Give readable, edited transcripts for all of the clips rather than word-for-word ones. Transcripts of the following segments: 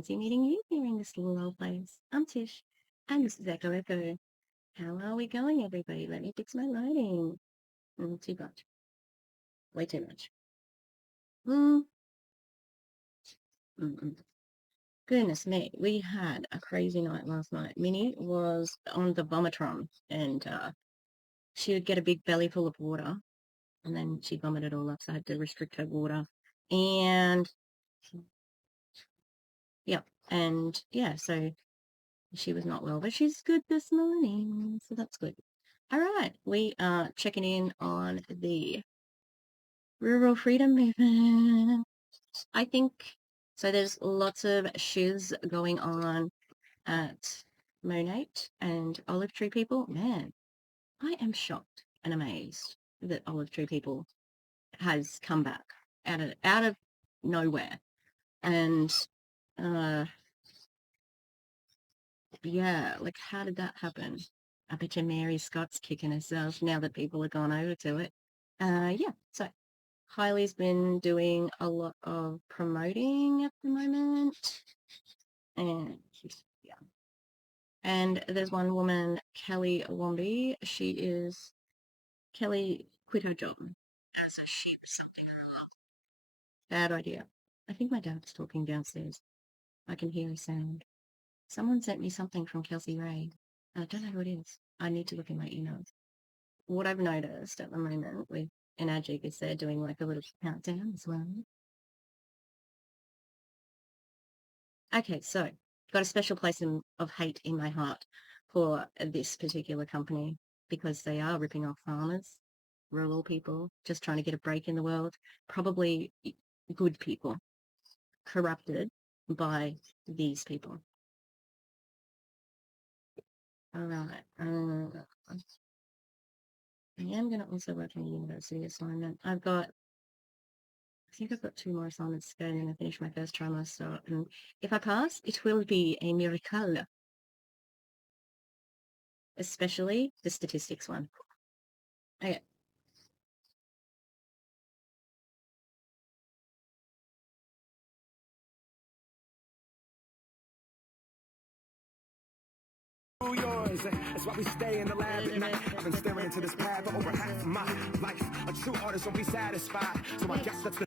fancy meeting you here in this little old place. I'm Tish, and this is Echo Echo. How are we going, everybody? Let me fix my lighting. Too much. Way too much. Mm. Mm-mm. Goodness me, we had a crazy night last night. Minnie was on the vomitron, and she would get a big belly full of water, and then she vomited all up, so I had to restrict her water. And yeah, so she was not well, but she's good this morning, so that's good. All right, we are checking in on the rural freedom movement. I think so. There's lots of shiz going on at Monate and Olive Tree people. Man, I am shocked and amazed that Olive Tree people has come back out of nowhere. And yeah, like how did that happen? I bet you Mary Scott's kicking herself now that people have gone over to it. Yeah, so Kylie's been doing a lot of promoting at the moment. And yeah. And there's one woman, Kelly Wombi. Kelly quit her job as a sheep something. Bad idea. I think my dad's talking downstairs. I can hear a sound. Someone sent me something from Kelsey Ray. I don't know who it is. I need to look in my emails. What I've noticed at the moment with Enagic is they're doing like a little countdown as well. Okay, so got a special place of hate in my heart for this particular company because they are ripping off farmers, rural people, just trying to get a break in the world, probably good people, corrupted by these people. All right. I am going to also work on the university assignment. I think I've got 2 more assignments to go and then I finish my first trimester. And if I pass, it will be a miracle, especially the statistics one. Okay. Yours. That's why we stay in the lab at night. I've been staring into this pad for over half of my life. A true artist will be satisfied. So I guess that's the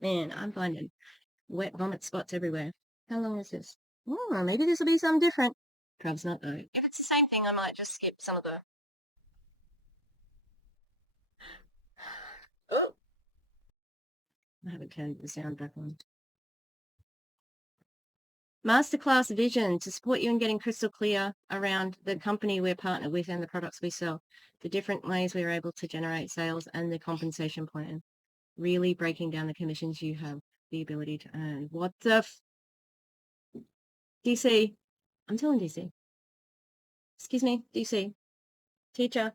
Man, I'm finding wet vomit spots everywhere. How long is this? Oh, maybe this will be something different. Perhaps not, though. If it's the same thing, I might just skip some of the... Oh! I haven't turned the sound back on. Masterclass vision to support you in getting crystal clear around the company we're partnered with and the products we sell, the different ways we're able to generate sales and the compensation plan. Really breaking down the commissions you have the ability to earn. What the DC? I'm telling DC. Excuse me, DC. Teacher,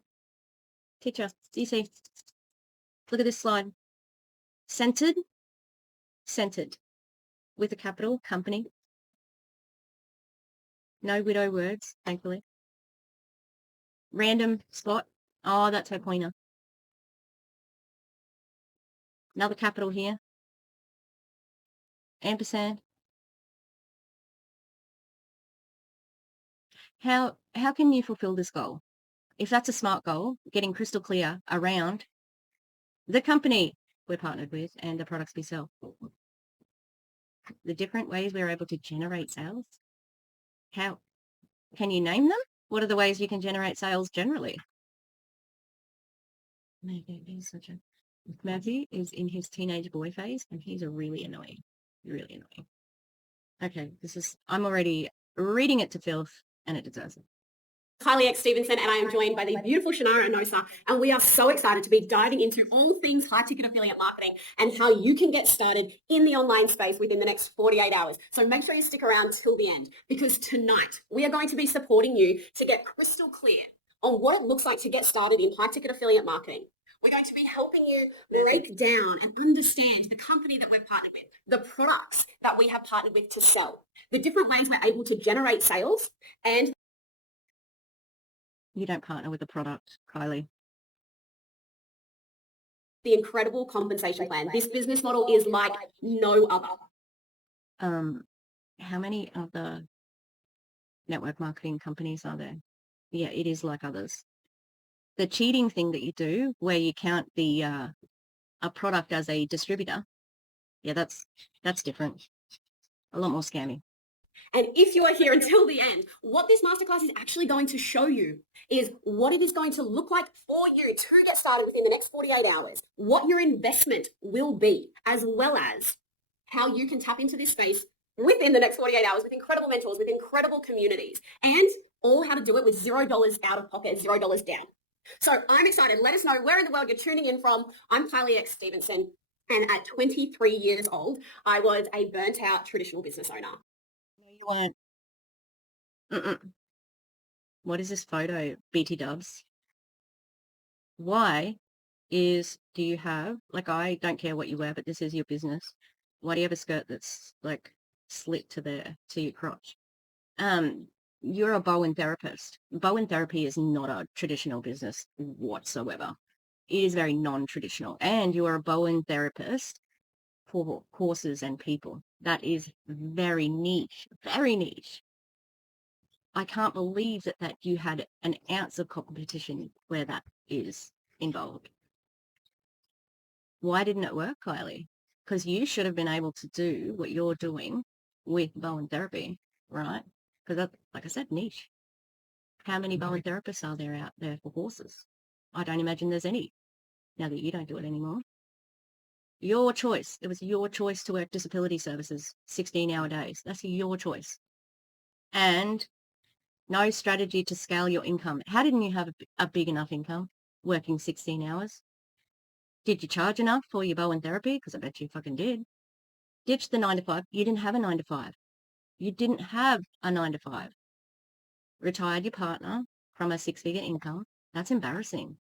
DC. Look at this slide. Centered, with a capital, company. No widow words, thankfully. Random spot. Oh, that's her pointer. Another capital here. Ampersand. How can you fulfill this goal? If that's a smart goal, getting crystal clear around the company we're partnered with and the products we sell. The different ways we're able to generate sales. How can you name them? What are the ways you can generate sales generally? Matthew is in his teenage boy phase and he's really annoying. Okay, I'm already reading it to filth and it deserves it. Kylie X Stevenson, and I am joined by the beautiful Shannara Anosa, and we are so excited to be diving into all things high-ticket affiliate marketing and how you can get started in the online space within the next 48 hours. So make sure you stick around till the end, because tonight we are going to be supporting you to get crystal clear on what it looks like to get started in high-ticket affiliate marketing. We're going to be helping you break down and understand the company that we're partnered with, the products that we have partnered with to sell, the different ways we're able to generate sales, and you don't partner with a product, Kylie. The incredible compensation plan. This business model is like no other. How many other network marketing companies are there? Yeah, it is like others. The cheating thing that you do where you count the a product as a distributor, yeah, that's different. A lot more scammy. And if you are here until the end, what this masterclass is actually going to show you is what it is going to look like for you to get started within the next 48 hours, what your investment will be, as well as how you can tap into this space within the next 48 hours with incredible mentors, with incredible communities, and all how to do it with $0 out of pocket, $0 down. So I'm excited. Let us know where in the world you're tuning in from. I'm Kylie X Stevenson, and at 23 years old, I was a burnt out traditional business owner. No, you weren't. Mm-mm. What is this photo, BT Dubs? Why do you have, like, I don't care what you wear, but this is your business. Why do you have a skirt that's like slit to your crotch? You're a Bowen therapist. Bowen therapy is not a traditional business whatsoever. It is very non-traditional. And you are a Bowen therapist for horses and people. That is very niche, very niche. I can't believe that you had an ounce of competition where that is involved. Why didn't it work, Kylie? Because you should have been able to do what you're doing with Bowen therapy, right? Because that, like I said, niche. How many Bowen therapists are there out there for horses? I don't imagine there's any now that you don't do it anymore. Your choice. It was your choice to work disability services 16-hour days. That's your choice. And no strategy to scale your income. How didn't you have a big enough income working 16 hours? Did you charge enough for your Bowen therapy? Because I bet you fucking did. Ditch the 9 to 5. You didn't have a 9 to 5. You didn't have a 9 to 5. Retired your partner from a 6-figure income. That's embarrassing.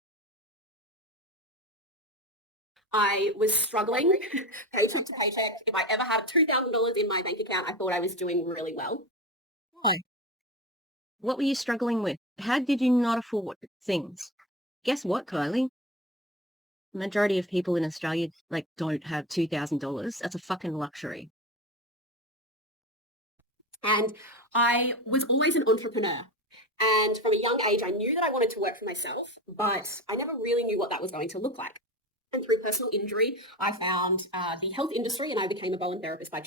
I was struggling paycheck to paycheck. If I ever had $2,000 in my bank account, I thought I was doing really well. Why? What were you struggling with? How did you not afford things? Guess what, Kylie? The majority of people in Australia like don't have $2,000. That's a fucking luxury. And I was always an entrepreneur. And from a young age, I knew that I wanted to work for myself, but I never really knew what that was going to look like. And through personal injury, I found the health industry and I became a Bowen therapist by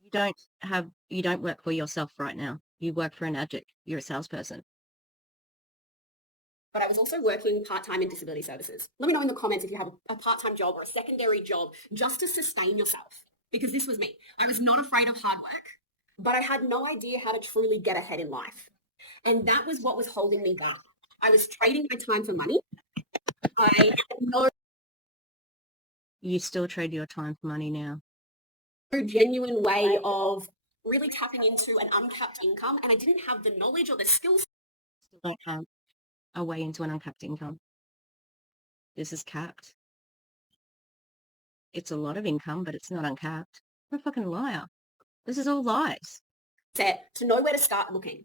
You don't work for yourself right now. You work for an addict. You're a salesperson. but I was also working part-time in disability services. Let me know in the comments if you have a part-time job or a secondary job just to sustain yourself, because this was me. I was not afraid of hard work, but I had no idea how to truly get ahead in life. And that was what was holding me back. I was trading my time for money. I had no You still trade your time for money now. genuine way of really tapping into an uncapped income, and I didn't have the knowledge or the skills. Still don't have a way into an uncapped income. This is capped. It's a lot of income, but it's not uncapped. You're a fucking liar. This is all lies. Set to know where to start looking.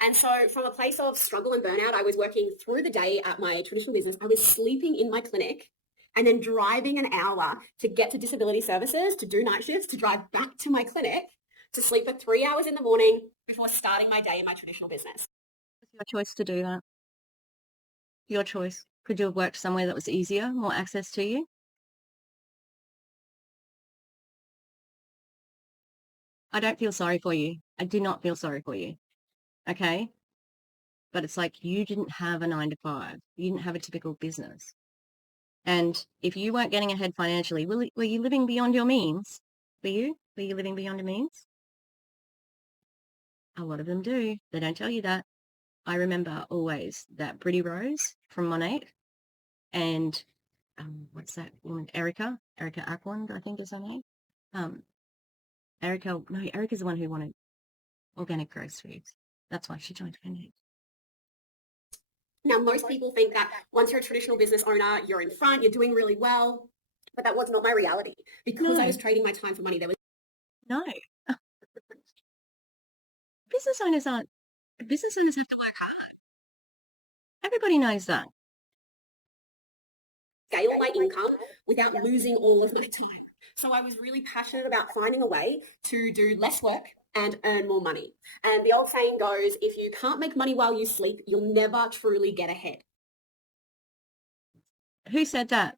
And so from a place of struggle and burnout, I was working through the day at my traditional business. I was sleeping in my clinic and then driving an hour to get to disability services, to do night shifts, to drive back to my clinic, to sleep for 3 hours in the morning before starting my day in my traditional business. It's your choice to do that. Your choice. Could you have worked somewhere that was easier, more access to you? I don't feel sorry for you. I do not feel sorry for you. Okay? But it's like you didn't have a 9 to 5. You didn't have a typical business. And if you weren't getting ahead financially, were you living beyond your means? Were you? Were you living beyond your means? A lot of them do. They don't tell you that. I remember always that Britty Rose from Monate and what's that woman? Erica Ackland, I think is her name. Erica's the one who wanted organic groceries. That's why she joined Connect. Now, most people think that once you're a traditional business owner, you're in front, you're doing really well, but that was not my reality. Because I was trading my time for money, there was No. Business owners have to work hard. Everybody knows that. scale my income without losing all of my time. So I was really passionate about finding a way to do less work and earn more money. And the old saying goes, if you can't make money while you sleep, you'll never truly get ahead. Who said that?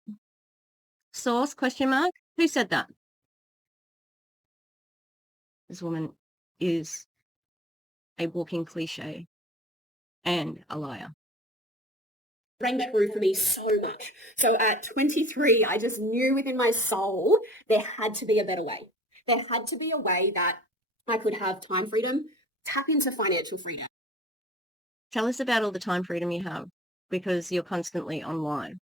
Source, question mark? Who said that? This woman is a walking cliche and a liar. Rang true for me so much. So at 23, I just knew within my soul there had to be a better way. There had to be a way that I could have time freedom, tap into financial freedom. Tell us about all the time freedom you have, because you're constantly online.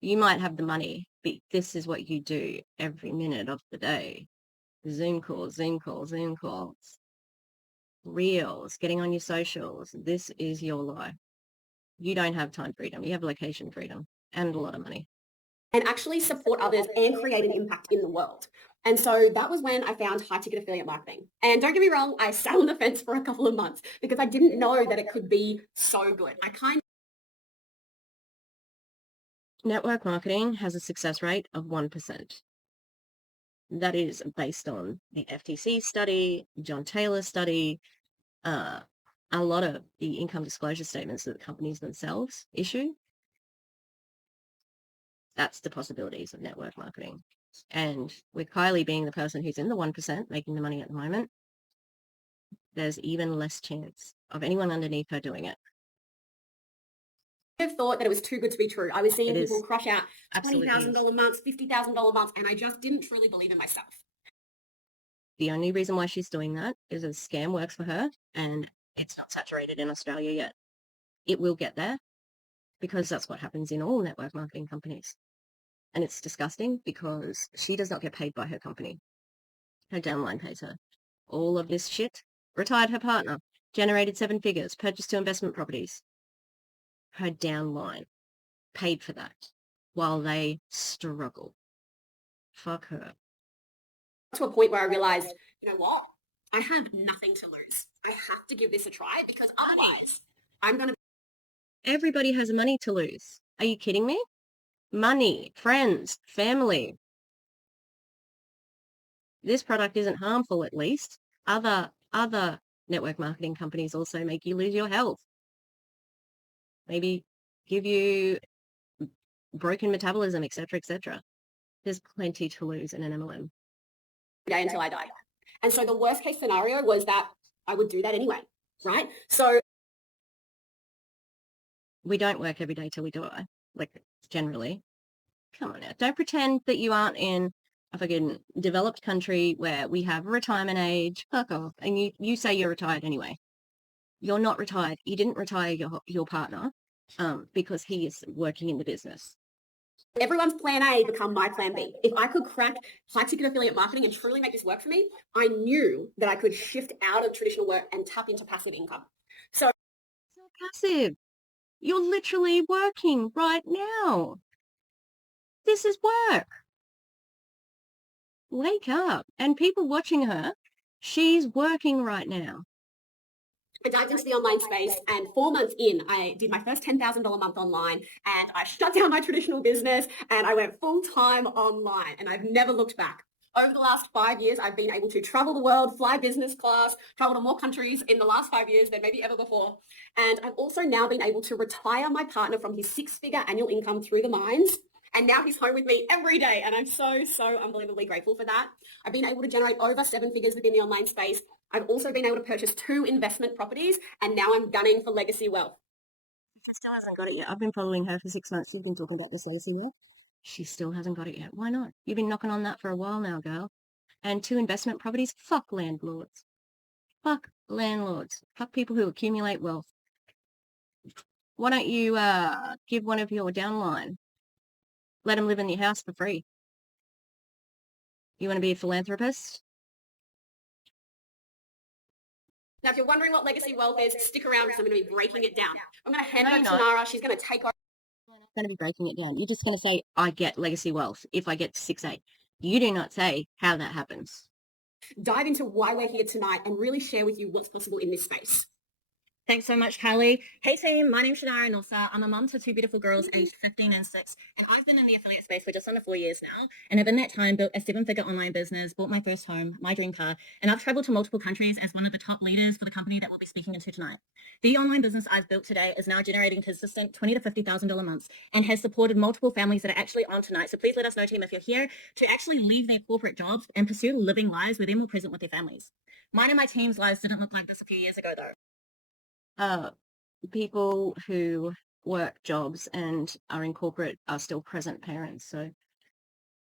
You might have the money, but this is what you do every minute of the day. Zoom calls, Zoom calls, Zoom calls, reels, getting on your socials. This is your life. You don't have time freedom. You have location freedom and a lot of money. And actually support others and create an impact in the world. And so that was when I found high ticket affiliate marketing. And don't get me wrong, I sat on the fence for a couple of months because I didn't know that it could be so good. Network marketing has a success rate of 1%. That is based on the FTC study, John Taylor study, a lot of the income disclosure statements that companies themselves issue. That's the possibilities of network marketing. And with Kylie being the person who's in the 1% making the money at the moment, there's even less chance of anyone underneath her doing it. I have thought that it was too good to be true. I was seeing people crush out $20,000 months, $50,000 months, and I just didn't truly believe in myself. The only reason why she's doing that is a scam works for her, and it's not saturated in Australia yet. It will get there because that's what happens in all network marketing companies. And it's disgusting because she does not get paid by her company. Her downline pays her. All of this shit, retired her partner, generated 7 figures, purchased 2 investment properties. Her downline paid for that while they struggle. Fuck her. To a point where I realized, you know what? I have nothing to lose. I have to give this a try because otherwise I'm going to... Everybody has money to lose. Are you kidding me? Money, friends, family. This product isn't harmful, at least. Other network marketing companies also make you lose your health. Maybe give you broken metabolism, etc., etc. There's plenty to lose in an MLM. Day until I die. And so the worst case scenario was that I would do that anyway, right? So we don't work every day till we die, like generally. Come on now. Don't pretend that you aren't in a fucking developed country where we have retirement age. Fuck off. And you say you're retired anyway. You're not retired. You didn't retire your partner because he is working in the business. Everyone's plan A become my plan B. If I could crack high ticket affiliate marketing and truly make this work for me, I knew that I could shift out of traditional work and tap into passive income. So it's not passive. You're literally working right now. This is work. Wake up. And people watching her, she's working right now. I dived into the online space, and 4 months in, I did my first $10,000 month online, and I shut down my traditional business and I went full-time online, and I've never looked back. Over the last 5 years, I've been able to travel the world, fly business class, travel to more countries in the last 5 years than maybe ever before. And I've also now been able to retire my partner from his 6-figure annual income through the mines. And now he's home with me every day. And I'm so unbelievably grateful for that. I've been able to generate over 7 figures within the online space. I've also been able to purchase 2 investment properties, and now I'm gunning for legacy wealth. She still hasn't got it yet. I've been following her for 6 months. She's been talking about this legacy wealth. She still hasn't got it yet. Why not? You've been knocking on that for a while now, girl. And 2 investment properties? Fuck landlords. Fuck landlords. Fuck people who accumulate wealth. Why don't you give one of your downline? Let them live in your house for free. You want to be a philanthropist? Now, if you're wondering what legacy wealth is, stick around because I'm going to be breaking it down. I'm going to hand it over to Nara. She's going to take over. You're not going to be breaking it down. You're just going to say, I get legacy wealth if I get to 6-8. You do not say how that happens. Dive into why we're here tonight and really share with you what's possible in this space. Thanks so much, Kylie. Hey team, my name's Shania Nosa. I'm a mum to two beautiful girls aged 15 and 6, and I've been in the affiliate space for just under 4 years now. And have in that time built a 7-figure online business, bought my first home, my dream car, and I've traveled to multiple countries as one of the top leaders for the company that we'll be speaking into tonight. The online business I've built today is now generating consistent $20,000 to $50,000 months and has supported multiple families that are actually on tonight. So please let us know, team, if you're here to actually leave their corporate jobs and pursue living lives where they're more present with their families. Mine and my team's lives didn't look like this a few years ago, though. People who work jobs and are in corporate are still present parents. So,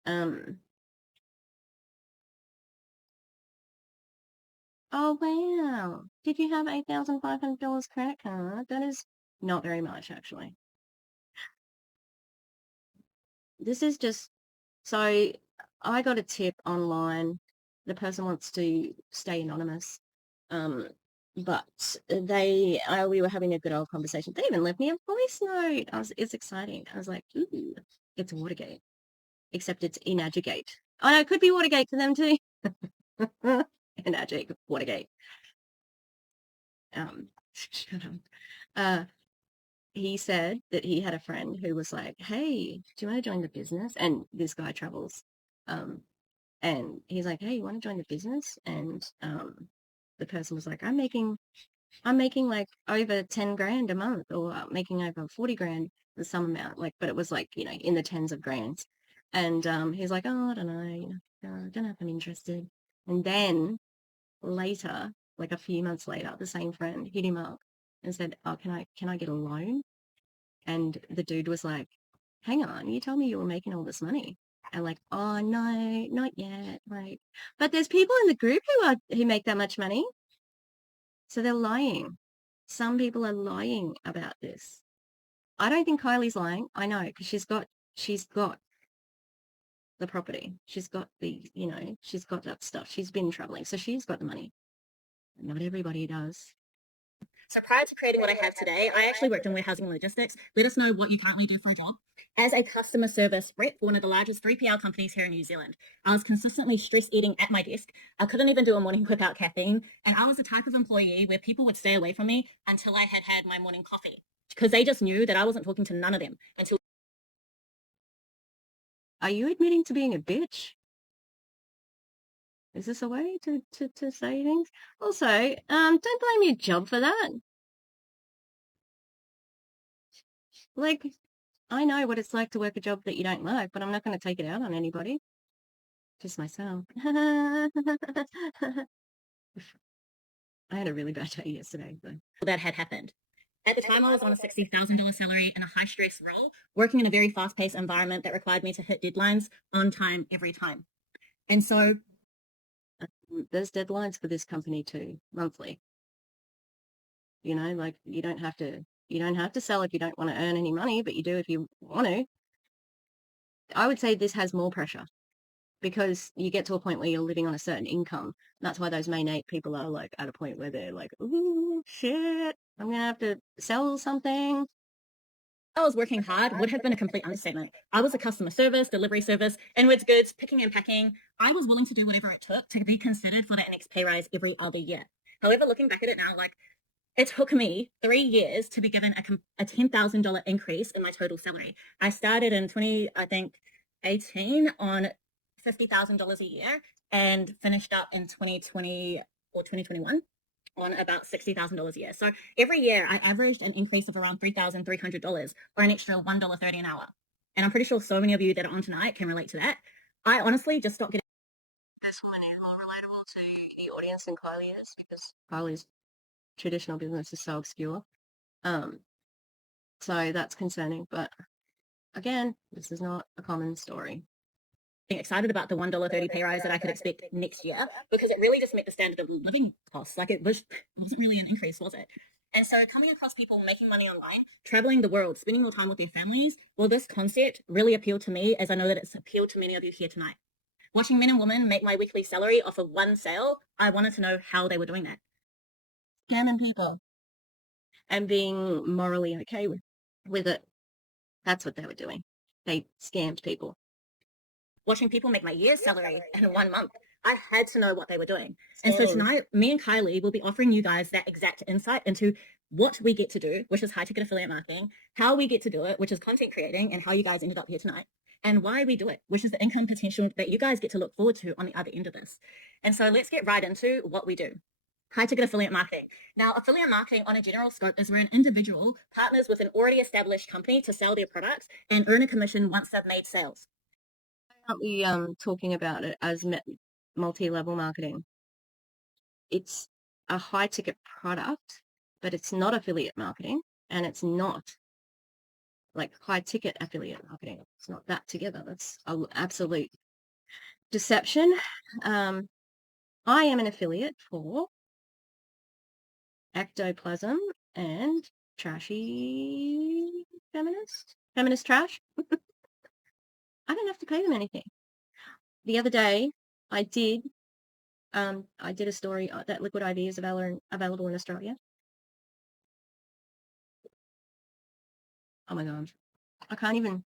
oh wow, did you have $8,500 credit card? That is not very much, actually. This is just, so I got a tip online. The person wants to stay anonymous. But we were having a good old conversation. They even left me a voice note. It's exciting. I was like, ooh, it's Watergate, except it's Enagigate. Oh, no, it could be Watergate for them too. Enagig, Watergate. Shut up. He said that he had a friend who was like, hey, do you want to join the business? And this guy travels. And he's like, hey, you want to join the business? And the person was like, I'm making like over 10 grand a month, or making over 40 grand, the some amount, like, but it was like, in the tens of grands. And he's like, oh, I don't know, I don't know if I'm interested. And then later, like a few months later, the same friend hit him up and said, oh, can I get a loan? And the dude was like, hang on, you told me you were making all this money. And like, oh no, not yet. Like, but there's people in the group who make that much money. So they're lying. Some people are lying about this. I don't think Kylie's lying. I know, because she's got the property. She's got she's got that stuff. She's been traveling, so she's got the money. Not everybody does. So prior to creating what I have today, I actually worked in warehousing and logistics. Let us know what you currently do for a job. As a customer service rep for one of the largest 3PL companies here in New Zealand, I was consistently stress eating at my desk. I couldn't even do a morning without caffeine. And I was the type of employee where people would stay away from me until I had had my morning coffee, because they just knew that I wasn't talking to none of them until. Are you admitting to being a bitch? Is this a way to say things? Also, don't blame your job for that. Like, I know what it's like to work a job that you don't like, but I'm not going to take it out on anybody. Just myself. I had a really bad day yesterday. But that had happened. At the time, I was on a $60,000 salary in a high-stress role, working in a very fast-paced environment that required me to hit deadlines on time every time. And so there's deadlines for this company too, monthly. Like you don't have to sell if you don't want to earn any money, but you do if you want to. I would say this has more pressure because you get to a point where you're living on a certain income. That's why those main 8 people are like at a point where they're like, ooh, shit, I'm going to have to sell something. I was working hard would have been a complete understatement. I was a customer service, delivery service, inwards goods, picking and packing. I was willing to do whatever it took to be considered for that next pay rise every other year. However, looking back at it now, like, it took me 3 years to be given a $10,000 increase in my total salary. I started in 2018 on $50,000 a year and finished up in 2020 or 2021 on about $60,000 a year. So every year I averaged an increase of around $3,300 or an extra $1.30 an hour. And I'm pretty sure so many of you that are on tonight can relate to that. I honestly just stopped getting. This woman is more relatable to the audience than Kylie is, because Kylie's traditional business is so obscure. So that's concerning. But again, this is not a common story. Excited about the $1.30 pay rise that I could expect next year, because it really just met the standard of living costs. Like, wasn't really an increase, was it? And so coming across people making money online, traveling the world, spending more time with their families, well, this concept really appealed to me, as I know that it's appealed to many of you here tonight. Watching men and women make my weekly salary off of one sale, I wanted to know how they were doing that. Scamming people and being morally okay with it. That's what they were doing. They scammed people. Watching people make my year's salary in 1 month, I had to know what they were doing. And so tonight, me and Kylie will be offering you guys that exact insight into what we get to do, which is high ticket affiliate marketing, how we get to do it, which is content creating, and how you guys ended up here tonight, and why we do it, which is the income potential that you guys get to look forward to on the other end of this. And so let's get right into what we do. High ticket affiliate marketing. Now, affiliate marketing on a general scope is where an individual partners with an already established company to sell their products and earn a commission once they've made sales. Aren't we talking about it as multi-level marketing? It's a high ticket product, but it's not affiliate marketing, and it's not like high ticket affiliate marketing. It's not that together. That's an absolute deception. I am an affiliate for ectoplasm and trashy feminist trash. I don't have to pay them anything. The other day, I did a story that Liquid IV is available in Australia. Oh my god, I can't even.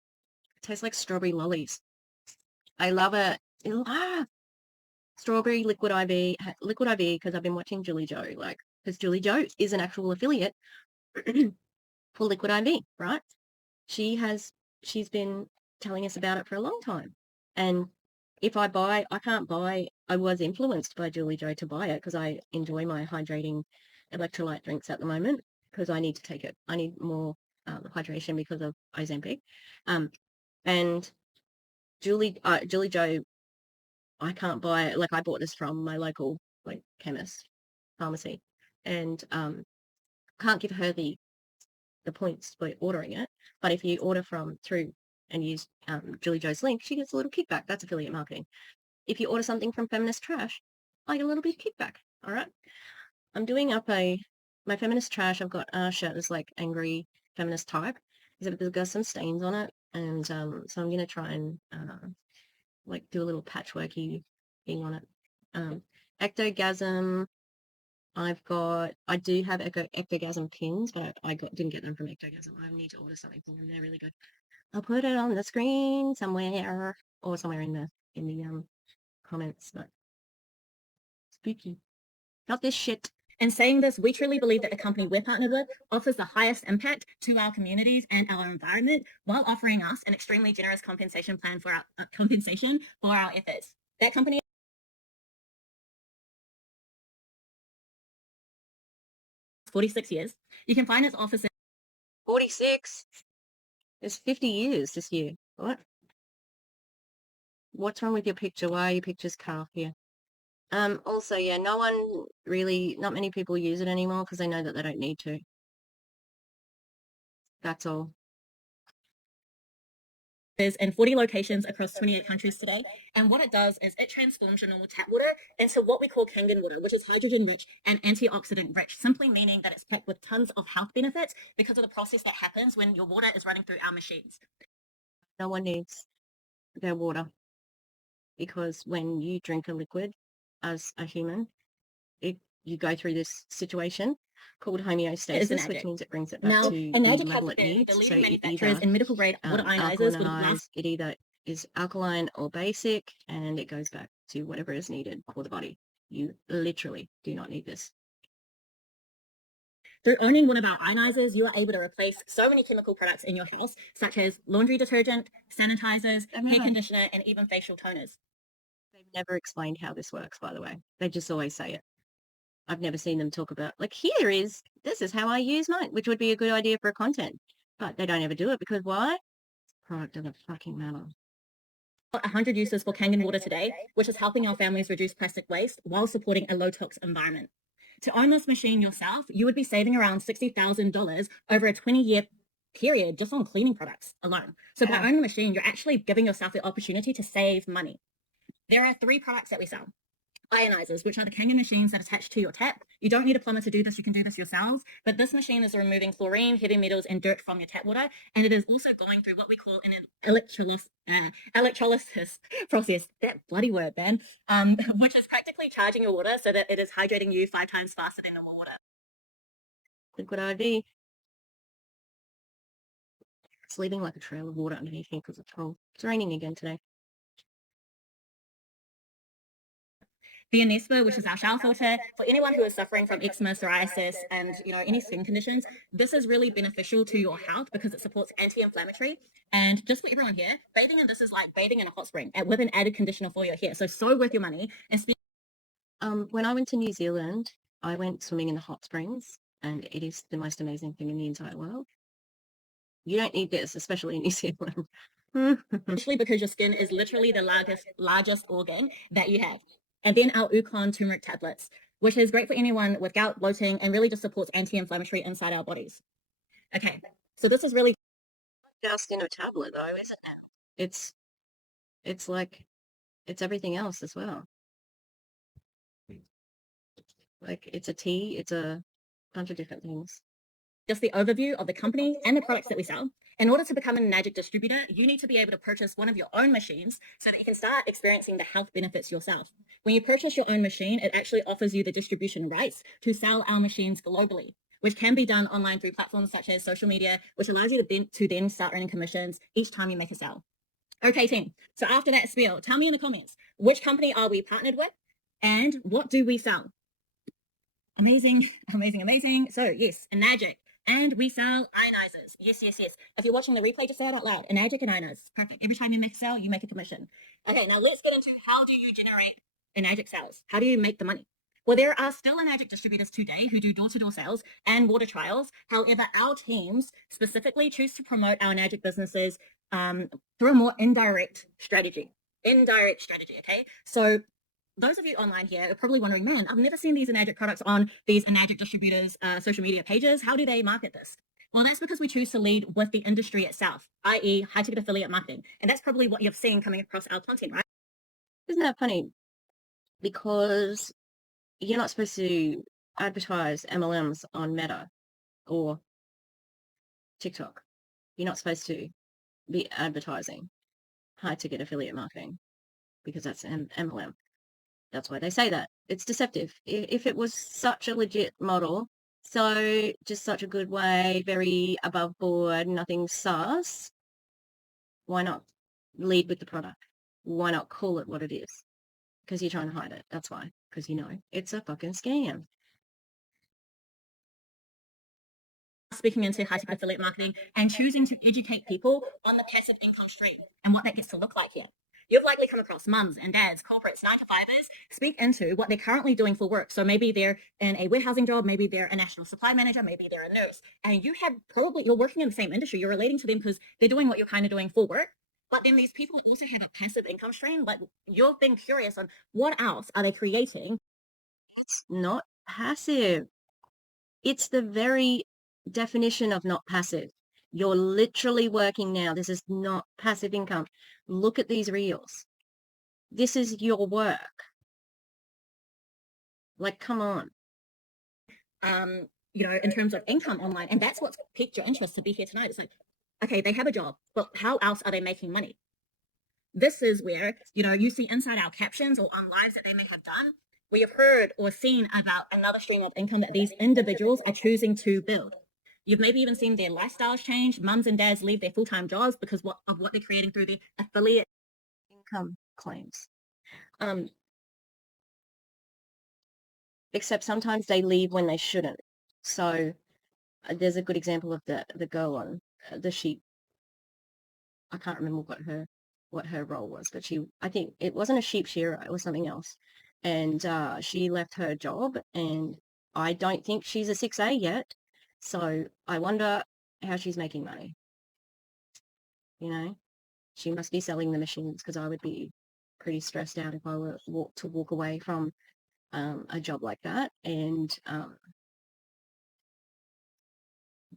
It tastes like strawberry lollies. I love it. Strawberry Liquid IV, because I've been watching Julie Joe, like, because Julie Joe is an actual affiliate for Liquid IV, right? She's been telling us about it for a long time. And if I can't buy, I was influenced by Julie Joe to buy it because I enjoy my hydrating electrolyte drinks at the moment because I need to take it. I need more hydration because of Ozempic. And Julie Joe, I can't buy it. Like, I bought this from my local like chemist pharmacy, and can't give her the points for ordering it. But if you order through and use Julie Joe's link, she gets a little kickback. That's affiliate marketing. If you order something from Feminist Trash, I get a little bit of kickback. All right. I'm doing up my Feminist Trash. I've got a shirt that's like angry feminist type. It's got some stains on it. And so I'm going to try and like do a little patchworky thing on it. Ectogasm. I do have ectogasm pins, but I didn't get them from Ectogasm. I need to order something for them. They're really good. I'll put it on the screen somewhere or somewhere in the comments. But spooky. Not this shit. And saying this, we truly believe that the company we're partnered with offers the highest impact to our communities and our environment while offering us an extremely generous compensation plan for our efforts. That company 46 years. You can find its office in 46. It's 50 years this year. What? What's wrong with your picture? Why are your pictures cut off here? Also, yeah, not many people use it anymore because they know that they don't need to. That's all. in 40 locations across 28 countries today. And what it does is it transforms your normal tap water into what we call Kangen water, which is hydrogen rich and antioxidant rich, simply meaning that it's packed with tons of health benefits because of the process that happens when your water is running through our machines. No one needs their water because when you drink a liquid as a human, you go through this situation called homeostasis, which means it brings it back to the level it needs. So it either in medical grade water ionizers it either is alkaline or basic, and it goes back to whatever is needed for the body. You literally do not need this. Through owning one of our ionizers, you are able to replace so many chemical products in your house, such as laundry detergent, sanitizers, hair conditioner, and even facial toners. They've never explained how this works, by the way. They just always say it. I've never seen them talk about, like, this is how I use mine, which would be a good idea for content. But they don't ever do it because why? Product doesn't fucking matter. 100 uses for Kangen water today, which is helping our families reduce plastic waste while supporting a low-tox environment. To own this machine yourself, you would be saving around $60,000 over a 20-year period just on cleaning products alone. So by owning the machine, you're actually giving yourself the opportunity to save money. There are 3 products that we sell. Ionizers, which are the Kangen machines that attach to your tap. You don't need a plumber to do this, you can do this yourselves, but this machine is removing chlorine, heavy metals, and dirt from your tap water, and it is also going through what we call an electrolysis process, that bloody word, man, which is practically charging your water so that it is hydrating you 5 times faster than normal water. Liquid IV. It's leaving like a trail of water underneath here because it's cold. It's raining again today. the Anespa, which is our shower filter, for anyone who is suffering from eczema, psoriasis, and any skin conditions, this is really beneficial to your health because it supports anti-inflammatory. And just for everyone here, bathing in this is like bathing in a hot spring with an added conditioner for your hair. So worth your money. And when I went to New Zealand, I went swimming in the hot springs, and it is the most amazing thing in the entire world. You don't need this, especially in New Zealand. especially because your skin is literally the largest organ that you have. And then our Ukon turmeric tablets, which is great for anyone with gout, bloating, and really just supports anti-inflammatory inside our bodies. Okay, so this is really just in a tablet, though, isn't it? It's like it's everything else as well. Like it's a tea, it's a bunch of different things. just the overview of the company and the products that we sell. In order to become an Enagic distributor, you need to be able to purchase one of your own machines so that you can start experiencing the health benefits yourself. When you purchase your own machine, it actually offers you the distribution rights to sell our machines globally, which can be done online through platforms such as social media, which allows you to then start earning commissions each time you make a sale. Okay, team. So after that spiel, tell me in the comments, which company are we partnered with and what do we sell? Amazing, amazing, amazing. So yes, Enagic. And we sell ionizers. Yes, yes, yes. If you're watching the replay, just say it out loud. Enagic and ionizers. Perfect. Every time you make a sale, you make a commission. Okay, now let's get into how do you generate Enagic sales? How do you make the money? Well, there are still Enagic distributors today who do door-to-door sales and water trials. However, our teams specifically choose to promote our Enagic businesses through a more indirect strategy. Indirect strategy, okay? So those of you online here are probably wondering, man, I've never seen these Enagic products on these Enagic distributors' social media pages. How do they market this? Well, that's because we choose to lead with the industry itself, i.e. high-ticket affiliate marketing. And that's probably what you've seen coming across our content, right? Isn't that funny? Because you're not supposed to advertise MLMs on Meta or TikTok. You're not supposed to be advertising high-ticket affiliate marketing because that's an MLM. That's why they say that. It's deceptive. If it was such a legit model, so just such a good way, very above board, nothing sus, why not lead with the product? Why not call it what it is? Because you're trying to hide it. That's why. Because you know it's a fucking scam. Speaking into high-ticket affiliate marketing and choosing to educate people on the passive income stream and what that gets to look like here. You've likely come across mums and dads, corporates, 9-to-5ers speak into what they're currently doing for work. So maybe they're in a warehousing job, maybe they're a national supply manager, maybe they're a nurse, and you're working in the same industry. You're relating to them because they're doing what you're kind of doing for work. But then these people also have a passive income stream. Like you've been curious on what else are they creating? It's not passive. It's the very definition of not passive. You're literally working now. This is not passive income. Look at these reels. This is your work. Like, come on. In terms of income online. And that's what's piqued your interest to be here tonight. It's like, okay, they have a job, but how else are they making money? This is where, you see inside our captions or on lives that they may have done, we have heard or seen about another stream of income that these individuals are choosing to build. You've maybe even seen their lifestyles change. Mums and dads leave their full-time jobs because of what they're creating through the affiliate income claims. Except sometimes they leave when they shouldn't. So there's a good example of the girl on the sheep. I can't remember what her role was, but I think it wasn't a sheep shearer, it was something else. And she left her job, and I don't think she's a 6A yet. So I wonder how she's making money. She must be selling the machines, because I would be pretty stressed out if I were to walk away from a job like that and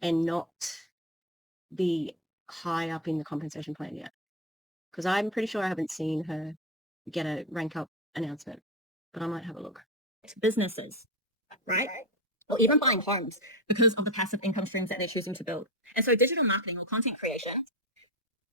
not be high up in the compensation plan yet. Because I'm pretty sure I haven't seen her get a rank up announcement, but I might have a look. Businesses, right? Or even buying homes because of the passive income streams that they're choosing to build. And so digital marketing or content creation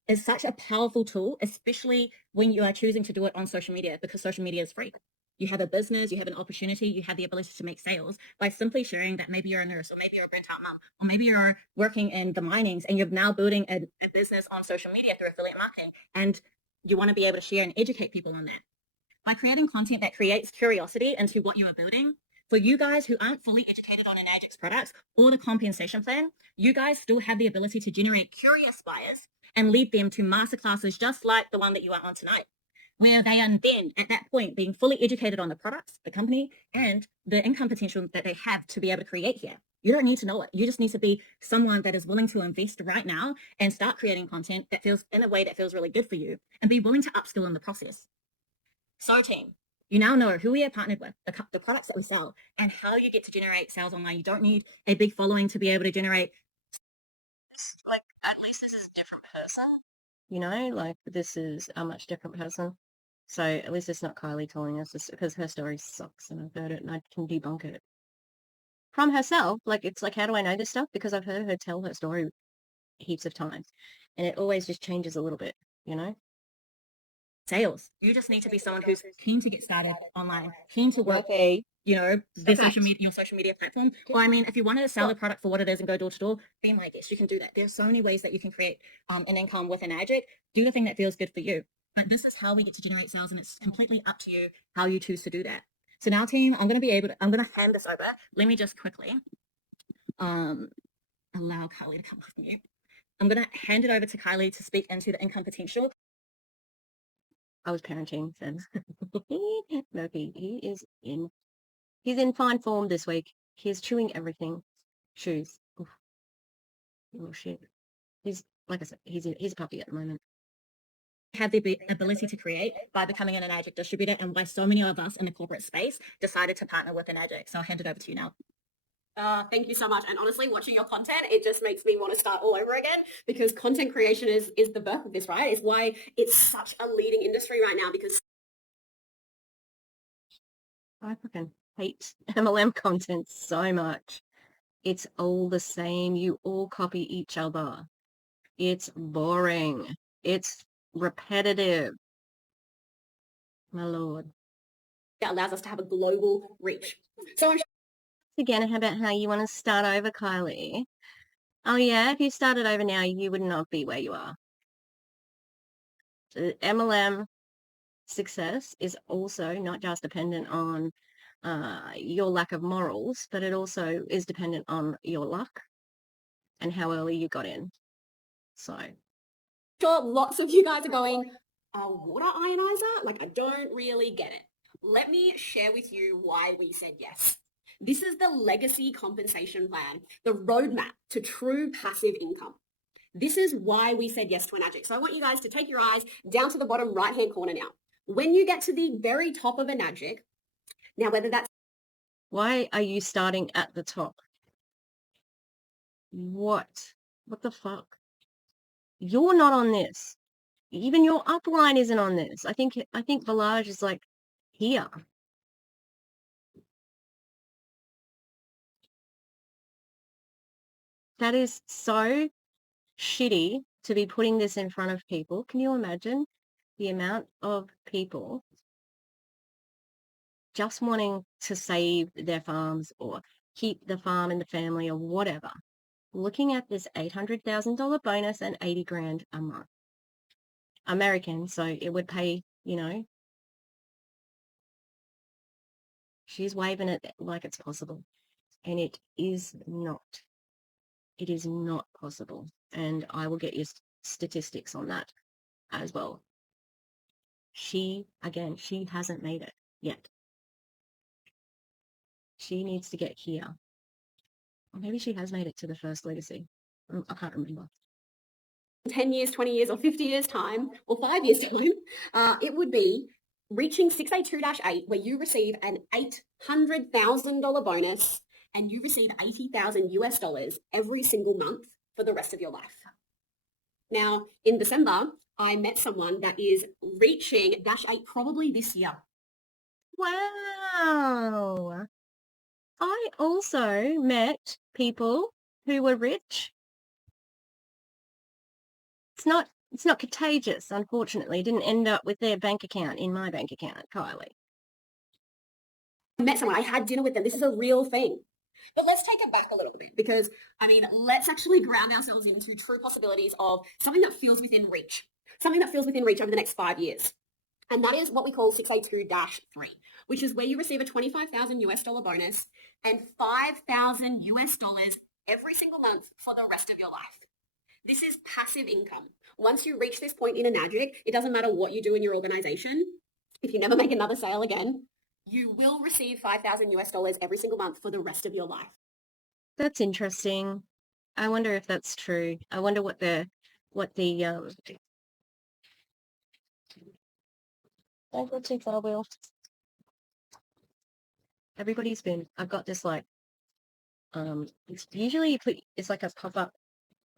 is such a powerful tool, especially when you are choosing to do it on social media, because social media is free. You have a business, you have an opportunity, you have the ability to make sales by simply sharing that maybe you're a nurse, or maybe you're a burnt out mom, or maybe you're working in the minings and you're now building a business on social media through affiliate marketing, and you want to be able to share and educate people on that. by creating content that creates curiosity into what you are building. For you guys who aren't fully educated on Enagic's products or the compensation plan, you guys still have the ability to generate curious buyers and lead them to masterclasses just like the one that you are on tonight, where they are then at that point being fully educated on the products, the company, and the income potential that they have to be able to create here. You don't need to know it. You just need to be someone that is willing to invest right now and start creating content that feels in a way that feels really good for you and be willing to upskill in the process. So team, you now know who we are partnered with, the products that we sell, and how you get to generate sales online. You don't need a big following to be able to generate. Like, at least this is a different person, you know, like this is a much different person. So at least it's not Kylie telling us this, because her story sucks and I've heard it and I can debunk it from herself. Like, it's like, how do I know this stuff? Because I've heard her tell her story heaps of times and it always just changes a little bit, you know? Sales. You just need to be someone who's keen to get started online, keen to work, your social media platform. Or I mean, if you wanted to sell the product for what it is and go door to door, be my guest. You can do that. There's so many ways that you can create an income with Enagic. Do the thing that feels good for you. But this is how we get to generate sales, and it's completely up to you how you choose to do that. So now, team, I'm going to hand this over. Let me just quickly allow Kylie to come with me. I'm going to hand it over to Kylie to speak into the income potential. I was parenting then. Murphy, he's in fine form this week. He's chewing everything. Shoes. Oof. Oh shit. He's, like I said, he's a puppy at the moment. Have the ability to create by becoming an Enagic distributor, and why so many of us in the corporate space decided to partner with Enagic. So I'll hand it over to you now. Thank you so much. And honestly, watching your content, it just makes me want to start all over again, because content creation is the birth of this, right? It's why it's such a leading industry right now, because I fucking hate MLM content so much. It's all the same. You all copy each other. It's boring. It's repetitive. My lord. it allows us to have a global reach. So I'm Again, how about how you want to start over, Kylie? Oh yeah, if you started over now, you would not be where you are. MLM success is also not just dependent on your lack of morals, but it also is dependent on your luck and how early you got in. So sure lots of you guys are going, water ionizer? Like, I don't really get it. Let me share with you why we said yes. This is the legacy compensation plan, the roadmap to true passive income. This is why we said yes to Enagic. So I want you guys to take your eyes down to the bottom right-hand corner now. When you get to the very top of Enagic, now whether that's... Why are you starting at the top? What? What the fuck? You're not on this. Even your upline isn't on this. I think Village is like here. That is so shitty to be putting this in front of people. Can you imagine the amount of people just wanting to save their farms or keep the farm in the family or whatever, looking at this $800,000 bonus and 80 grand a month. American, so it would pay, she's waving it like it's possible. And it is not. It is not possible. And I will get you statistics on that as well. She hasn't made it yet. She needs to get here. Or maybe she has made it to the first legacy. I can't remember. 10 years, 20 years, or 50 years' time, or 5 years' time, it would be reaching 6A2-8, where you receive an $800,000 bonus and you receive 80,000 US dollars every single month for the rest of your life. Now, in December, I met someone that is reaching -8 probably this year. Wow. I also met people who were rich. It's not contagious, unfortunately. It didn't end up with their bank account in my bank account, Kylie. I met someone, I had dinner with them. This is a real thing. But let's take it back a little bit, because, let's actually ground ourselves into true possibilities of something that feels within reach. Something that feels within reach over the next 5 years. And that is what we call 6A2-3, which is where you receive a 25,000 US dollar bonus and 5,000 US dollars every single month for the rest of your life. This is passive income. Once you reach this point in Enagic, it doesn't matter what you do in your organization. If you never make another sale again, you will receive 5,000 US dollars every single month for the rest of your life. That's interesting. I wonder if that's true. I wonder what the oh, that's too far, Will. Everybody's been, I've got this like, it's usually it's like a pop-up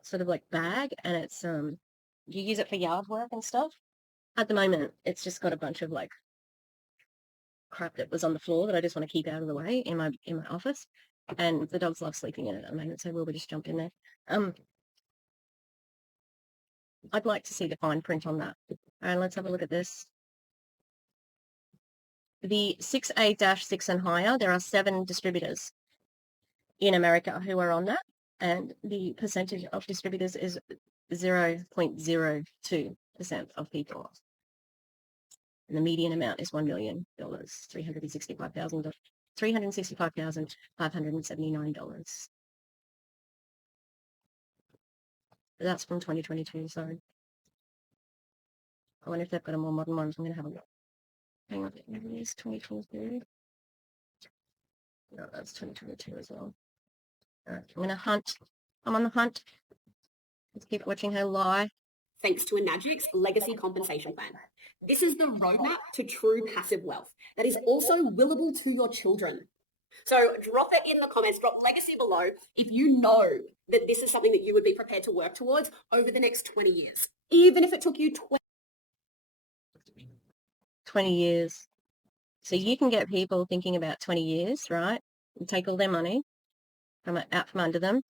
sort of like bag, and it's, you use it for yard work and stuff. At the moment, it's just got a bunch of like crap that was on the floor that I just want to keep out of the way in my office. And the dogs love sleeping in it at the moment, so we'll just jump in there. I'd like to see the fine print on that. All right, let's have a look at this. The 6A-6 and higher, there are 7 distributors in America who are on that, and the percentage of distributors is 0.02% of people. And the median amount is $1 million, $365,579. That's from 2022, sorry. I wonder if they've got a more modern one. I'm going to have a look. Hang on, maybe it's 2022. No, that's 2022 as well. All right, I'm going to hunt. I'm on the hunt. Let's keep watching her lie. Thanks to Enagic's legacy compensation plan. This is the roadmap to true passive wealth that is also willable to your children. So drop it in the comments, drop legacy below if you know that this is something that you would be prepared to work towards over the next 20 years. Even if it took you 20 years. So you can get people thinking about 20 years, right? And take all their money out from under them,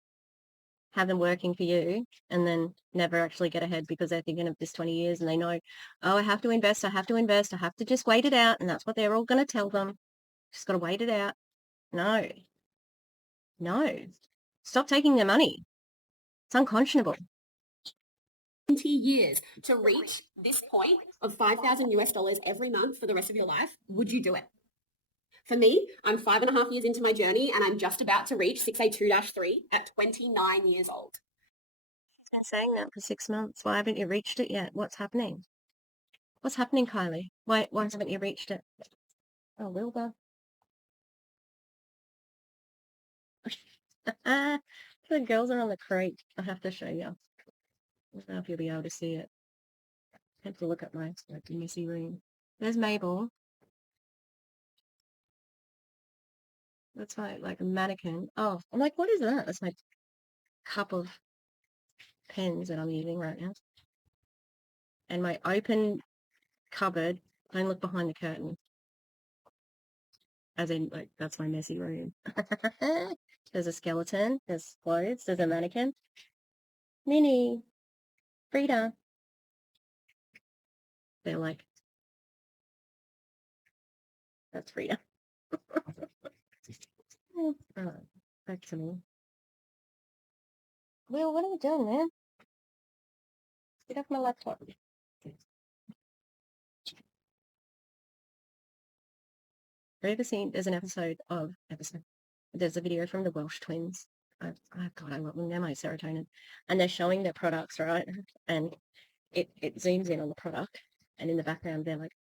have them working for you, and then never actually get ahead because they're thinking of this 20 years and they know, oh, I have to invest, I have to invest, I have to just wait it out. And that's what they're all going to tell them. Just got to wait it out. No. No. Stop taking their money. It's unconscionable. 20 years to reach this point of 5,000 US dollars every month for the rest of your life, would you do it? For me, I'm 5.5 years into my journey and I'm just about to reach 6A2-3 at 29 years old. I've been saying that for 6 months. Why haven't you reached it yet? What's happening? What's happening, Kylie? Why haven't you reached it? Oh, Wilbur. The girls are on the creek. I have to show you. I don't know if you'll be able to see it. I have to look at my messy room. There's Mabel. That's like a mannequin. Oh, I'm like, what is that? That's my cup of pens that I'm using right now. And my open cupboard. Don't look behind the curtain. As in, like, that's my messy room. There's a skeleton. There's clothes. There's a mannequin. Minnie. Frida. They're like, that's Frida. Back to me. Will, what are you doing, man? Get off my laptop. Have you ever seen, there's a video from the Welsh twins. Oh God, I love them. They're my serotonin. And they're showing their products, right? And it zooms in on the product. And in the background, they're like,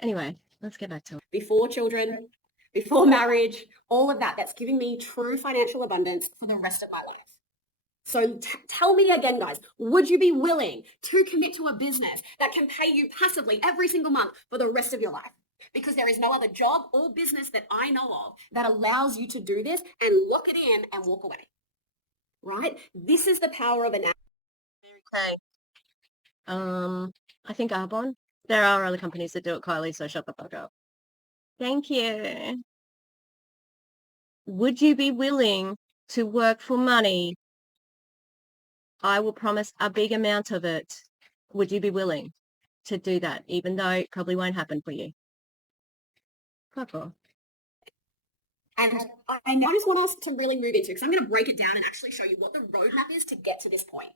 anyway, let's get back to it. Before children, before marriage, all of that, that's giving me true financial abundance for the rest of my life. So tell me again, guys, would you be willing to commit to a business that can pay you passively every single month for the rest of your life? Because there is no other job or business that I know of that allows you to do this and lock it in and walk away. Right? This is the power of an app. Okay. I think Arbonne. There are other companies that do it, Kylie, so shut the fuck up. Thank you. Would you be willing to work for money? I will promise a big amount of it. Would you be willing to do that, even though it probably won't happen for you? Fuck off. And I now just want us to really move into, because I'm going to break it down and actually show you what the roadmap is to get to this point.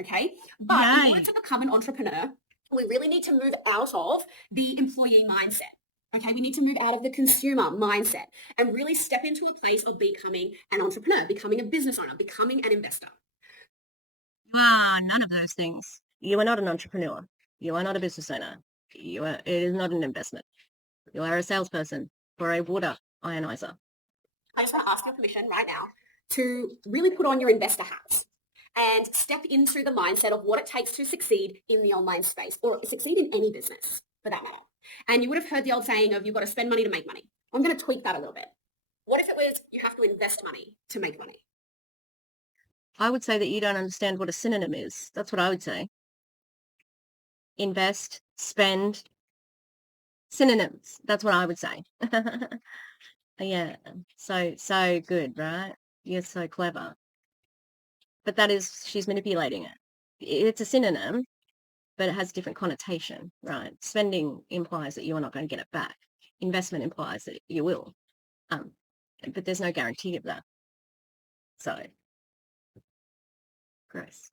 Okay. But in order to become an entrepreneur, we really need to move out of the employee mindset. Okay, we need to move out of the consumer mindset and really step into a place of becoming an entrepreneur, becoming a business owner, becoming an investor. None of those things. You are not an entrepreneur. You are not a business owner. It is not an investment. You are a salesperson for a water ionizer. I just want to ask your permission right now to really put on your investor hats and step into the mindset of what it takes to succeed in the online space, or succeed in any business for that matter. And you would have heard the old saying of, you've got to spend money to make money. I'm going to tweak that a little bit. What if it was, you have to invest money to make money? I would say that you don't understand what a synonym is. That's what I would say. Invest, spend, synonyms. That's what I would say. Yeah. So good, right? You're so clever. But she's manipulating it. It's a synonym, but it has different connotation, right? Spending implies that you're not going to get it back. Investment implies that you will. But there's no guarantee of that. So, gross.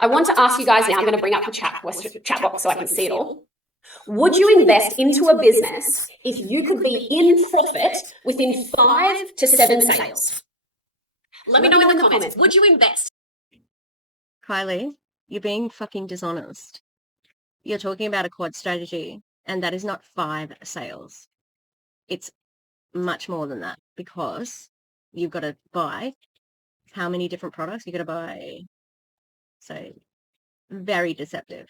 I want to ask you guys now, I'm going to bring up the chat box so I can see it all. Would you invest into a business if you could be in profit within 5 to 7 sales? Let me know in the comments. Would you invest? Kylie, you're being fucking dishonest. You're talking about a quad strategy, and that is not 5 sales. It's much more than that, because you've got to buy how many different products? You've got to buy. So, very deceptive.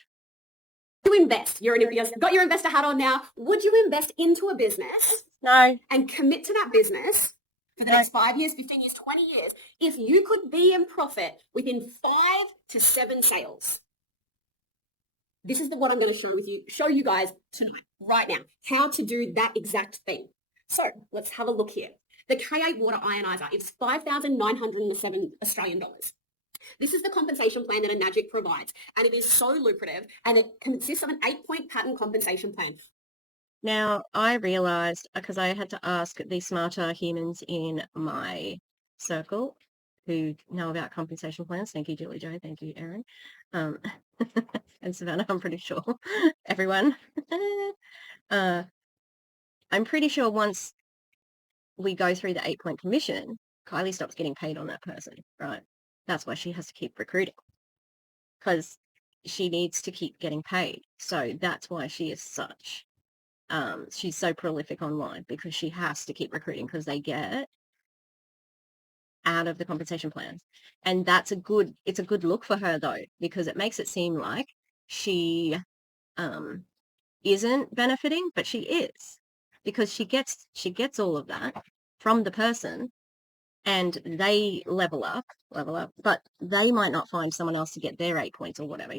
Would you invest? You've got your investor hat on now. Would you invest into a business? No. And commit to that business for the next 5 years, 15 years, 20 years, if you could be in profit within 5 to 7 sales? This is what I'm going to show you guys tonight, right now, how to do that exact thing. So let's have a look here. The K8 water ionizer is 5,907 Australian dollars. This is the compensation plan that Enagic provides, and it is so lucrative, and it consists of an 8-point pattern compensation plan. Now, I realized, because I had to ask the smarter humans in my circle who know about compensation plans. Thank you, Julie Jo. Thank you, Erin. And Savannah, I'm pretty sure. Everyone. I'm pretty sure once we go through the 8-point commission, Kylie stops getting paid on that person, right? That's why she has to keep recruiting, because she needs to keep getting paid. So that's why she is she's so prolific online, because she has to keep recruiting, because they get out of the compensation plans. And it's a good look for her, though, because it makes it seem like she isn't benefiting, but she is, because she gets all of that from the person, and they level up, but they might not find someone else to get their 8 points or whatever,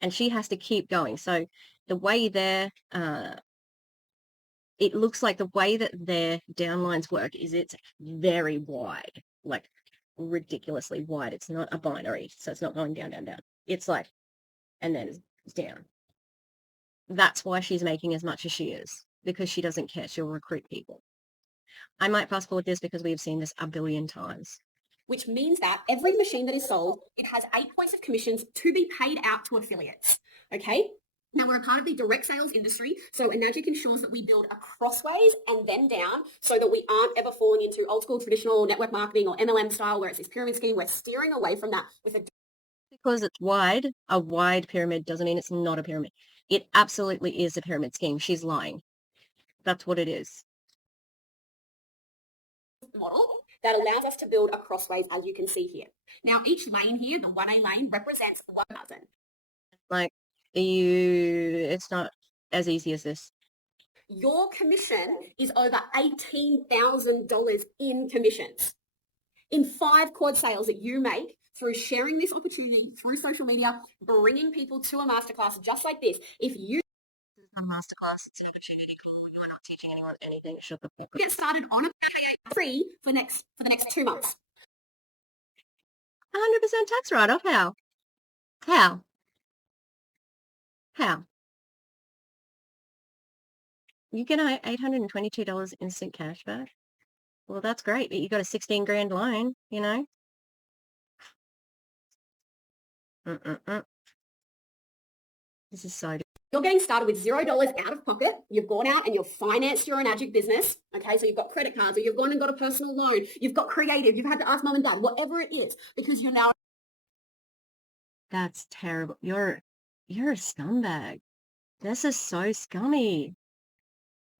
and she has to keep going. So the way it looks like the way that their downlines work is it's very wide, like ridiculously wide. It's not a binary, so it's not going down, down, down. It's like, and then it's down. That's why she's making as much as she is, because she doesn't care. She'll recruit people. I might fast forward this because we've seen this a billion times. Which means that every machine that is sold, it has 8 points of commissions to be paid out to affiliates. Okay? Now, we're a part of the direct sales industry, so Enagic ensures that we build crossways and then down, so that we aren't ever falling into old school traditional network marketing or MLM style, where it's this pyramid scheme. We're steering away from that with a... Because it's wide, a wide pyramid doesn't mean it's not a pyramid. It absolutely is a pyramid scheme. She's lying. That's what it is. Model that allows us to build a crossways, as you can see here. Now, each lane here, the 1A lane, represents 1,000. Like, it's not as easy as this. Your commission is over $18,000 in commissions. In 5 quad sales that you make through sharing this opportunity through social media, bringing people to a masterclass just like this. If you... A masterclass, it's an opportunity call. You are not teaching anyone anything. Shut the fuck up. Get started on a free for the next 2 months. 100% tax write-off. How? You get $822 instant cash back. Well, that's great, but you got a 16 grand loan, you know? This is so. You're getting started with $0 out of pocket. You've gone out and you've financed your Enagic business. Okay, so you've got credit cards, or you've gone and got a personal loan. You've got creative. You've had to ask mum and dad, whatever it is, because you're now. That's terrible. You're a scumbag. This is so scummy.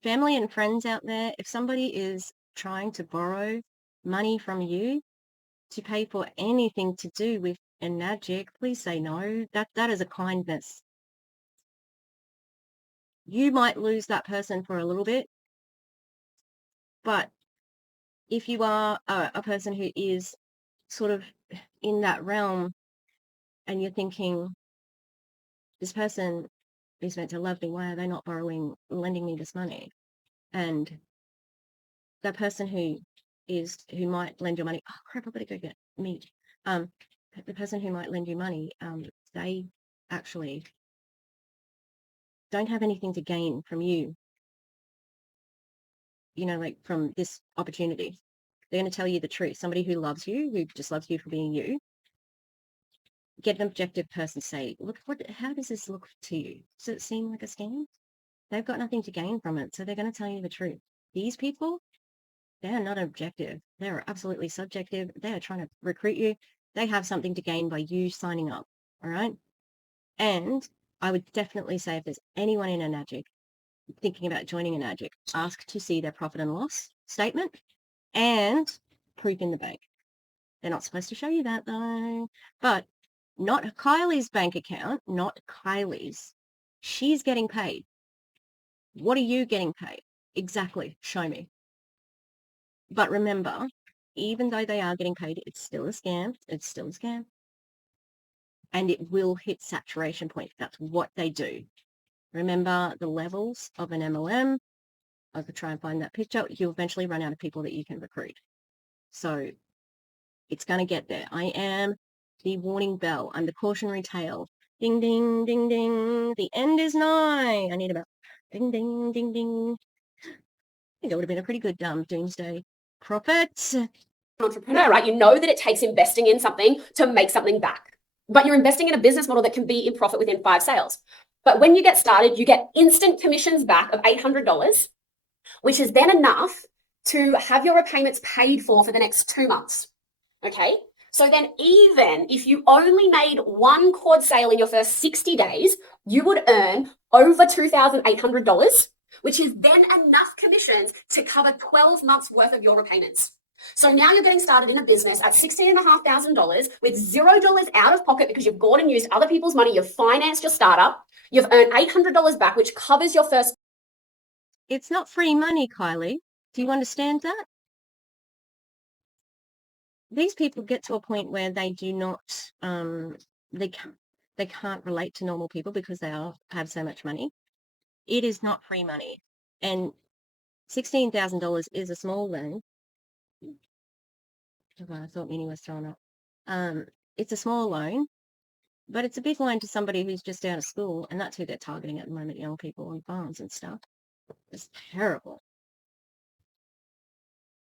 Family and friends out there, if somebody is trying to borrow money from you to pay for anything to do with Enagic, please say no. That is a kindness. You might lose that person for a little bit, but if you are a person who is sort of in that realm and you're thinking, this person is meant to love me, why are they not lending me this money? And that person who might lend you money, oh crap, I've got to go get meat. The person who might lend you money, they actually don't have anything to gain from you, like from this opportunity. They're going to tell you the truth. Somebody who loves you, who just loves you for being you, get an objective person say, look, how does this look to you? Does it seem like a scam? They've got nothing to gain from it, so they're going to tell you the truth. These people, they are not objective. They are absolutely subjective. They are trying to recruit you. They have something to gain by you signing up, all right? And I would definitely say if there's anyone in Enagic thinking about joining Enagic, ask to see their profit and loss statement and proof in the bank. They're not supposed to show you that though. But not Kylie's bank account, not Kylie's. She's getting paid. What are you getting paid? Exactly. Show me. But remember, even though they are getting paid, it's still a scam. It's still a scam. And it will hit saturation point. That's what they do. Remember the levels of an MLM. I could try and find that picture. You'll eventually run out of people that you can recruit. So it's going to get there. I am the warning bell. I'm the cautionary tale. Ding, ding, ding, ding. The end is nigh. I need about ding, ding, ding, ding. I think it would have been a pretty good doomsday prophet. Entrepreneur, right? You know that it takes investing in something to make something back. But you're investing in a business model that can be in profit within 5 sales. But when you get started, you get instant commissions back of $800, which is then enough to have your repayments paid for the next 2 months. Okay? So then even if you only made one quad sale in your first 60 days, you would earn over $2,800, which is then enough commissions to cover 12 months worth of your repayments. So now you're getting started in a business at $16,500 with $0 out of pocket because you've gone and used other people's money. You've financed your startup. You've earned $800 back, which covers your first. It's not free money, Kylie. Do you understand that? These people get to a point where they do not, they can't relate to normal people because they have so much money. It is not free money. And $16,000 is a small loan. Oh, I thought Minnie was throwing up. It's a small loan, but it's a big loan to somebody who's just out of school, and that's who they're targeting at the moment, young people on farms and stuff. It's terrible.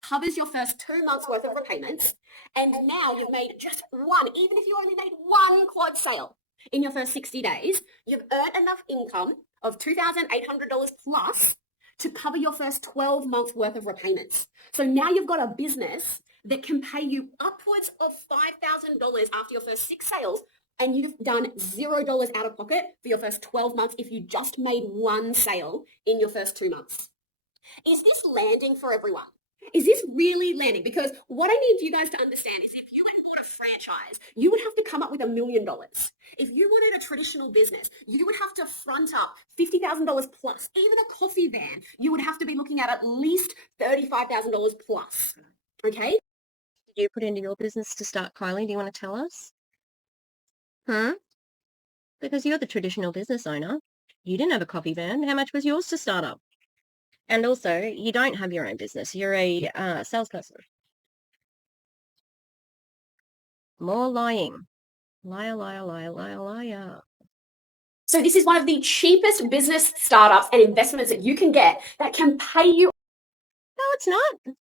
Covers your first 2 months worth of repayments, and now you've made just one, even if you only made one quad sale in your first 60 days, you've earned enough income of $2,800 plus to cover your first 12 months worth of repayments. So now you've got a business that can pay you upwards of $5,000 after your first 6 sales, and you've done $0 out of pocket for your first 12 months if you just made one sale in your first 2 months. Is this landing for everyone? Is this really landing? Because what I need you guys to understand is if you went and bought a franchise, you would have to come up with $1 million. If you wanted a traditional business, you would have to front up $50,000 plus. Even a coffee van, you would have to be looking at least $35,000 plus. Okay? Did you put into your business to start, Kylie? Do you want to tell us? Because you're the traditional business owner. You didn't have a coffee van. How much was yours to start up? And also, you don't have your own business. You're a salesperson. More lying. Liar, liar, liar, liar, liar. So this is one of the cheapest business startups and investments that you can get that can pay you. No, it's not.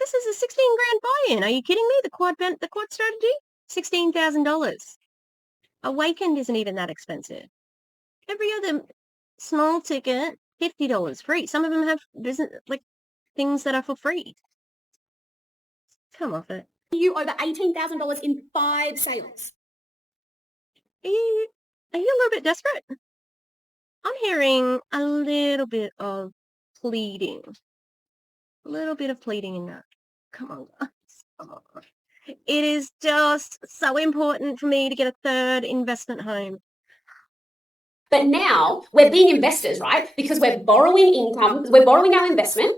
This is a 16 grand buy-in. Are you kidding me? The quad strategy, $16,000. Awakened isn't even that expensive. Every other small ticket, $50 free. Some of them have business like things that are for free. Come off it. You over $18,000 in 5 sales. Are you a little bit desperate? I'm hearing a little bit of pleading. A little bit of pleading in that. Come on, guys. Come on. It is just so important for me to get a third investment home. But now we're being investors, right? Because we're borrowing income, we're borrowing our investment,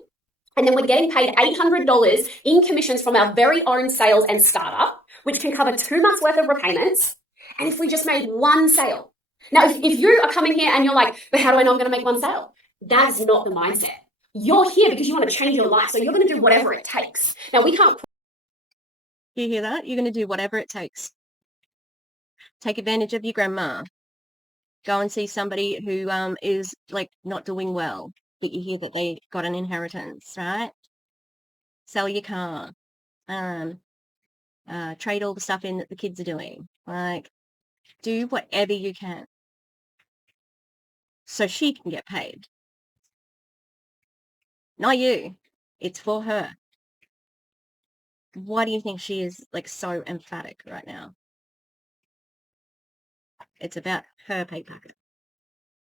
and then we're getting paid $800 in commissions from our very own sales and startup, which can cover 2 months worth of repayments. And if we just made one sale. Now, if you are coming here and you're like, but how do I know I'm going to make one sale? That's not the mindset. You're here because you want to change your life. So you're going to do whatever it takes. Now, we can't. You hear that? You're going to do whatever it takes. Take advantage of your grandma. Go and see somebody who is like not doing well, but you hear that they got an inheritance, right? Sell your car. Trade all the stuff in that the kids are doing. Like, do whatever you can so she can get paid. Not you. It's for her. Why do you think she is like so emphatic right now? It's about her pay packet.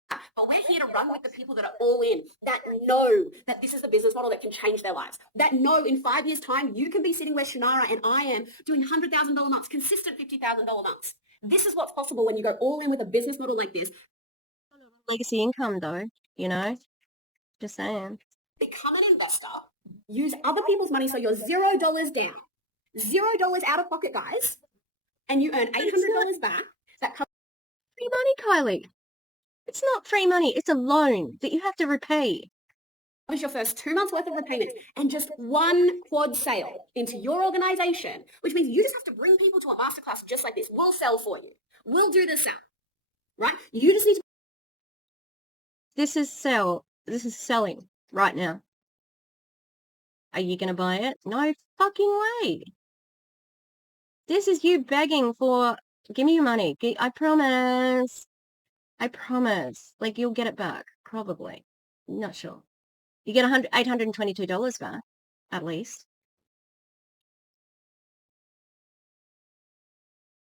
But we're here to run with the people that are all in, that know that this is the business model that can change their lives, that know in 5 years' time you can be sitting where Shannara and I am doing $100,000 months, consistent $50,000 months. This is what's possible when you go all in with a business model like this. Legacy income, though, you know? Just saying. Become an investor. Use other people's money so you're $0 down. $0 out of pocket, guys. And you earn $800 back. That covers free money, Kylie. It's not free money. It's a loan that you have to repay. Your first 2 months worth of repayments and just one quad sale into your organization, which means you just have to bring people to a masterclass just like this. We'll sell for you. We'll do the sale, right? You just need to. This is selling right now. Are you going to buy it? No fucking way. This is you begging for, give me your money. I promise. I promise. Like, you'll get it back. Probably. Not sure. You get $822 back, at least.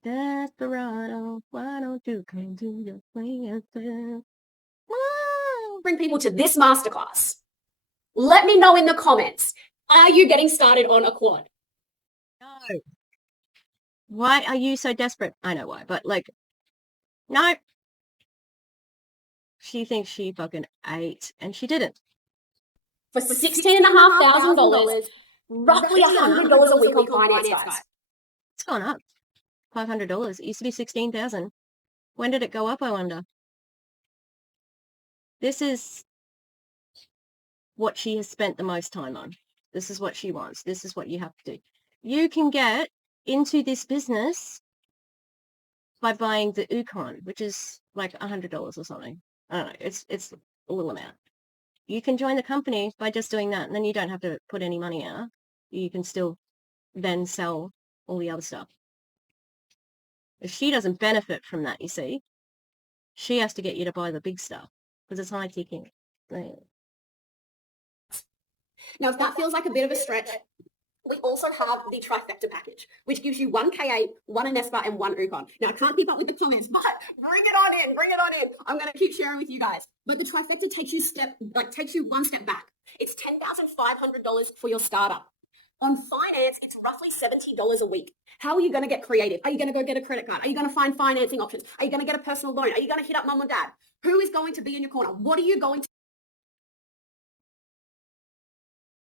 Desperado, why don't you come to your place? Bring people to this masterclass. Let me know in the comments. Are you getting started on a quad? No. Why are you so desperate? I know why, but like, no. She thinks she fucking ate, and she didn't. For $16,500, roughly $100 a week on finance, guys. It's gone up. $500. It used to be $16,000. When did it go up, I wonder? This is what she has spent the most time on. This is what she wants. This is what you have to do. You can get into this business by buying the Ukon, which is like $100 or something. I don't know. It's a little amount. You can join the company by just doing that, and then you don't have to put any money out. You can still then sell all the other stuff. If she doesn't benefit from that, you see, she has to get you to buy the big stuff because it's high ticket. Now, if that feels like a bit of a stretch, we also have the trifecta package, which gives you one K8, one Anespa, and one Ukon. Now, I can't keep up with the comments, but bring it on in. I'm going to keep sharing with you guys. But the trifecta takes you one step back. It's $10,500 for your startup. On finance, it's roughly $70 a week. How are you going to get creative? Are you going to go get a credit card? Are you going to find financing options? Are you going to get a personal loan? Are you going to hit up mum and dad? Who is going to be in your corner? What are you going to?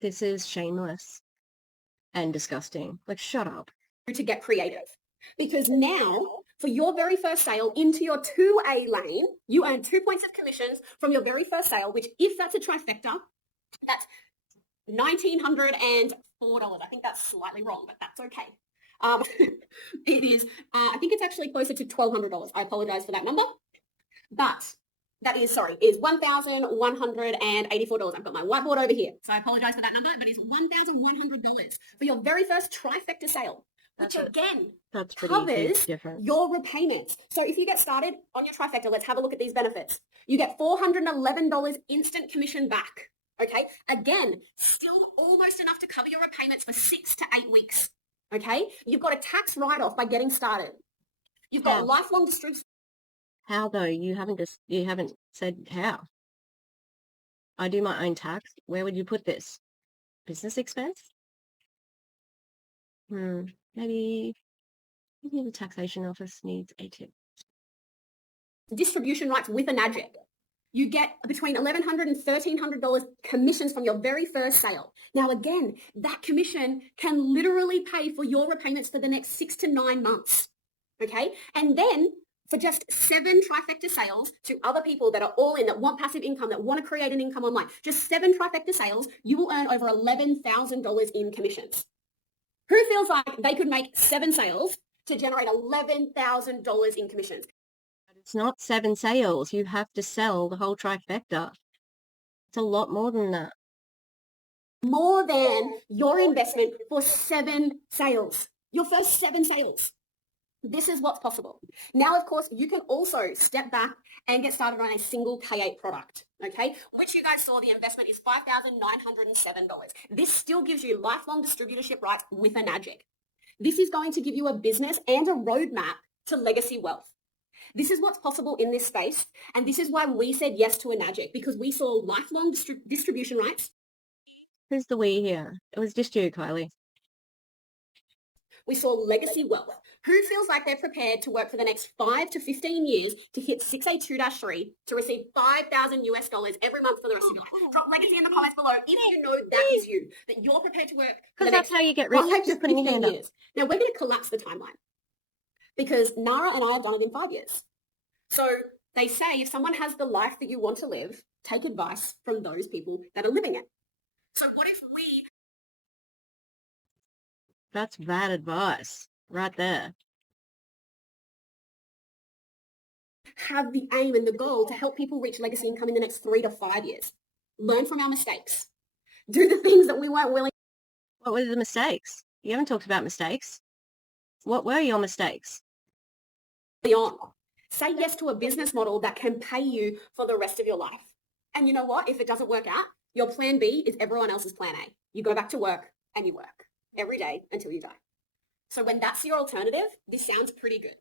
This is shameless and disgusting. Like, shut up. To get creative. Because now, for your very first sale into your 2A lane, you earn 2 points of commissions from your very first sale, which if that's a trifecta, that's $1,904. I think that's slightly wrong, but that's okay. It is, I think it's actually closer to $1,200. I apologize for that number. But is $1,184. I've got my whiteboard over here, so I apologize for that number, but it's $1,100 for your very first trifecta sale, which again covers your repayments. So if you get started on your trifecta, let's have a look at these benefits. You get $411 instant commission back. Okay, again, still almost enough to cover your repayments for 6 to 8 weeks. Okay, you've got a tax write-off by getting started. You've got lifelong distribution. How though? You haven't said how. I do my own tax. Where would you put this? Business expense? Maybe the taxation office needs a tip. Distribution rights with a NAGIC. You get between $1,100 and $1,300 commissions from your very first sale. Now, again, that commission can literally pay for your repayments for the next 6 to 9 months. Okay? And then for just 7 trifecta sales to other people that are all in, that want passive income, that want to create an income online, just 7 trifecta sales, you will earn over $11,000 in commissions. Who feels like they could make 7 sales to generate $11,000 in commissions? It's not 7 sales. You have to sell the whole trifecta. It's a lot more than that. More than your investment for 7 sales. Your first 7 sales. This is what's possible. Now, of course, you can also step back and get started on a single K8 product, okay? Which you guys saw, the investment is $5,907. This still gives you lifelong distributorship rights with a NAGIC. This is going to give you a business and a roadmap to legacy wealth. This is what's possible in this space, and this is why we said yes to a NAGIC, because we saw lifelong distribution rights. Who's the we here? It was just you, Kylie. We saw legacy wealth. Who feels like they're prepared to work for the next 5 to 15 years to hit 6A2-3 to receive $5,000 every month for the rest of your life? Drop legacy in the comments below if you know that is you, that you're prepared to work for the next how you get rich. 5 to 15 years. Now, we're going to collapse the timeline because Nara and I have done it in 5 years. So they say if someone has the life that you want to live, take advice from those people that are living it. So what if we... That's bad advice right there. Have the aim and the goal to help people reach legacy income in the next 3 to 5 years. Learn from our mistakes. Do the things that we weren't willing. What were the mistakes? You haven't talked about mistakes. What were your mistakes? On. Say yes to a business model that can pay you for the rest of your life. And you know what? If it doesn't work out, your plan B is everyone else's plan A. You go back to work and you work every day until you die. So when that's your alternative, this sounds pretty good.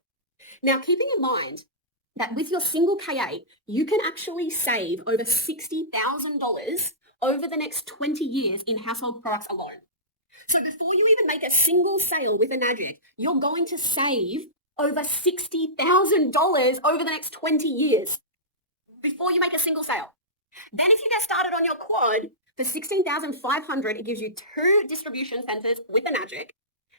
Now, keeping in mind that with your single K8, you can actually save over $60,000 over the next 20 years in household products alone. So before you even make a single sale with a NAGIC, you're going to save over $60,000 over the next 20 years before you make a single sale. Then if you get started on your quad, for $16,500, it gives you 2 distribution centers with a NAGIC.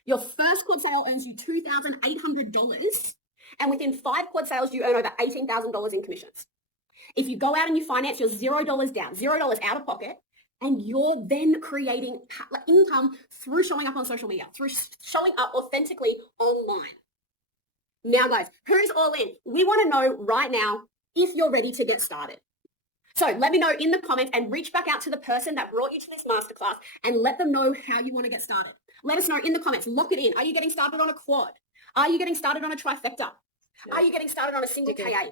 Your first quad sale earns you $2,800. And within 5 quad sales, you earn over $18,000 in commissions. If you go out and you finance, you're $0 down, $0 out of pocket. And you're then creating income through showing up on social media, through showing up authentically online. Now, guys, who's all in? We want to know right now if you're ready to get started. So let me know in the comments and reach back out to the person that brought you to this masterclass and let them know how you want to get started. Let us know in the comments. Lock it in. Are you getting started on a quad? Are you getting started on a trifecta? Are you getting started on a single K8?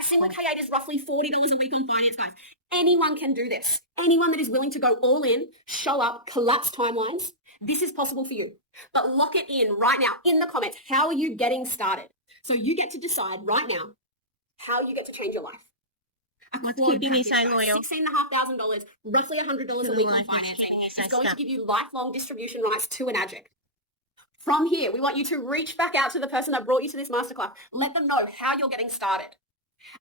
A single K8 is roughly $40 a week on finance, guys. Anyone can do this. Anyone that is willing to go all in, show up, collapse timelines, this is possible for you. But lock it in right now in the comments. How are you getting started? So you get to decide right now how you get to change your life. What's keeping me so loyal? $16,500, roughly $100 a week on financing. It's going to give you lifelong distribution rights to an NAGIC. From here, we want you to reach back out to the person that brought you to this masterclass. Let them know how you're getting started.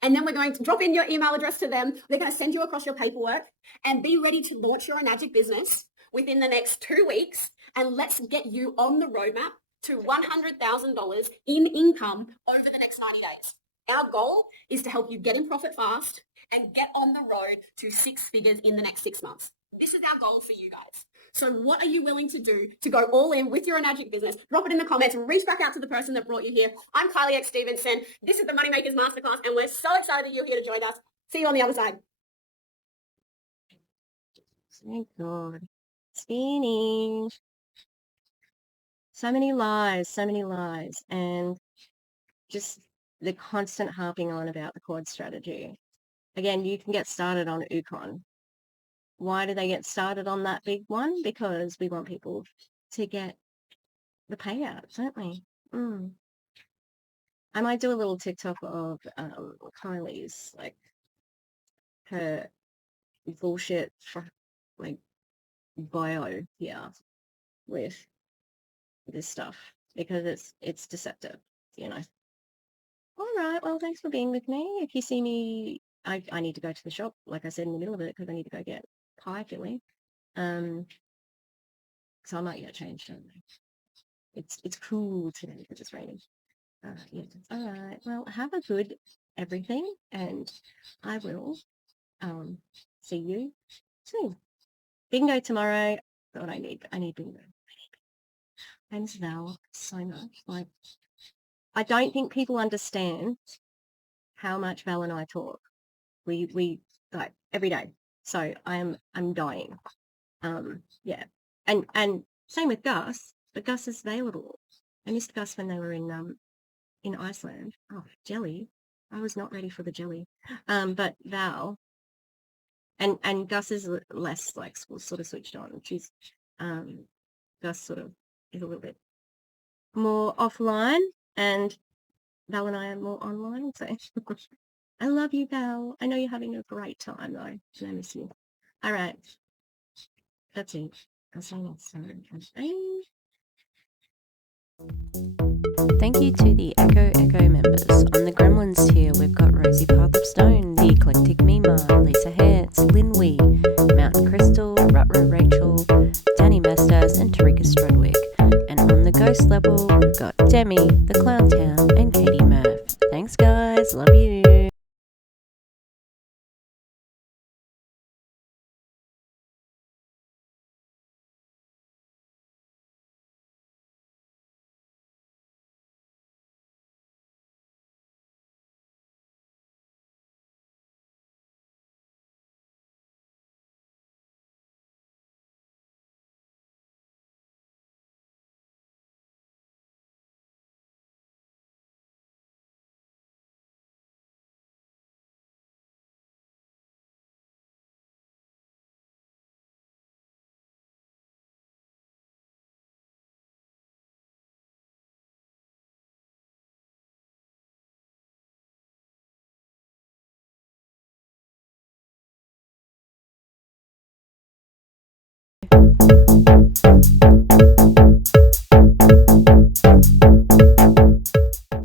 And then we're going to drop in your email address to them. They're going to send you across your paperwork and be ready to launch your NAGIC business within the next 2 weeks. And let's get you on the roadmap to $100,000 in income over the next 90 days. Our goal is to help you get in profit fast and get on the road to 6 figures in the next 6 months. This is our goal for you guys. So what are you willing to do to go all in with your NAGIC business? Drop it in the comments. Reach back out to the person that brought you here. I'm Kylie X. Stevenson. This is the Moneymakers Masterclass, and we're so excited that you're here to join us. See you on the other side. Thank God. Spinning. So many lies, and just the constant harping on about the quad strategy. Again, you can get started on Ukon. Why do they get started on that big one? Because we want people to get the payouts, don't we? I might do a little TikTok of Kylie's, like, her bullshit for, like, bio here with this stuff, because it's deceptive, you know. All right, well, thanks for being with me. If you see me, I need to go to the shop, like I said, in the middle of it, because I need to go get pie filling. So I might get changed, don't I? It's cool today because it's raining. Yeah. All right. Well, have a good everything, and I will see you soon. Bingo tomorrow. God, I need bingo. Thanks, Val, so much. Like, I don't think people understand how much Val and I talk. We like every day. So I'm dying. Yeah. And same with Gus, but Gus is available. I missed Gus when they were in Iceland. Oh, jelly. I was not ready for the jelly. But Val and Gus is less, like, sort of switched on. She's Gus sort of is a little bit more offline, and Val and I are more online. So I love you, Val. I know you're having a great time though, and I miss you. All right, that's it. I'll see you next time. Bye. Thank you to the Echo members. On the Gremlins tier, we've got Rosie Path of Stone, The Eclectic Mima, Lisa Hance, Lynn Wee, Mountain Crystal, Rutro Rachel, Danny Mestas, and Tarika Strudwick. And on the Ghost level, we've got Demi, The Clown Town, and Katie Murph. Thanks, guys. Love you.